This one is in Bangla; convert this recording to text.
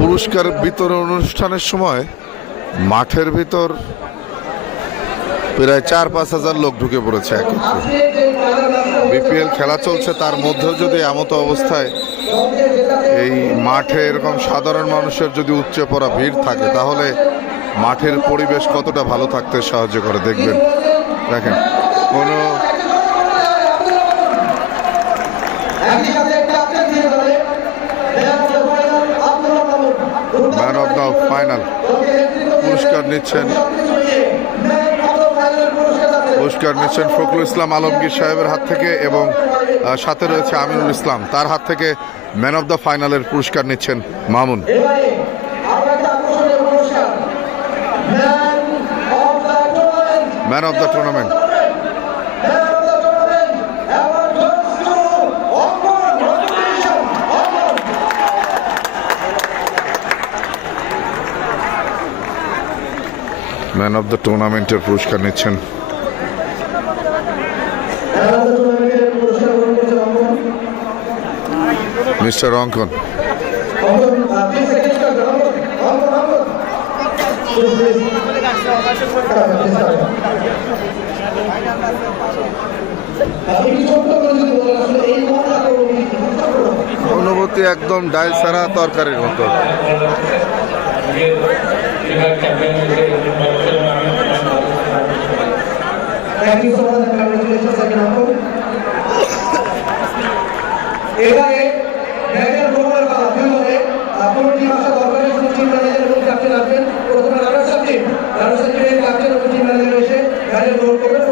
পুরস্কার বিতরণ অনুষ্ঠানের সময় মাঠের ভিতর প্রায় চার পাঁচ হাজার লোক ঢুকে পড়েছে বিপিএল খেলা চলছে, তার মধ্যেও যদি এমত অবস্থায় এই মাঠে এরকম সাধারণ মানুষের যদি উচ্চে পড়া ভিড় থাকে, তাহলে মাঠের পরিবেশ কতটা ভালো থাকতে সাহায্য করে দেখবেন। দেখেন, কোনো ম্যান অফ দ্য ফাইনাল পুরস্কার নিচ্ছেন। পুরস্কার নিচ্ছেন ফখরুল ইসলাম আলমগীর সাহেবের হাত থেকে এবং সাথে রয়েছে আমিনুল ইসলাম। তার হাত থেকে ম্যান অফ দ্য ফাইনালের পুরস্কার নিচ্ছেন Mamun. Man of the tournament man of the টুর্নামেন্টের পুরস্কার নিচ্ছেন। মিস্টার অঙ্কন। অনুভূতি একদম ডাইল সারা তরকারির মতো। Thank you so much and congratulations again, Uncle. এবারে ম্যাচের ভ্রমণের কথা দুজনে কোনো টিম আসা দরকার নেই শুধু টিম ম্যানেজার এবং ক্যাপ্টেন আসবেন প্রথমে runners up team runners up টিমের ক্যাপ্টেন এবং টিম ম্যানেজার এসে ম্যাচের গ্রহণ করবেন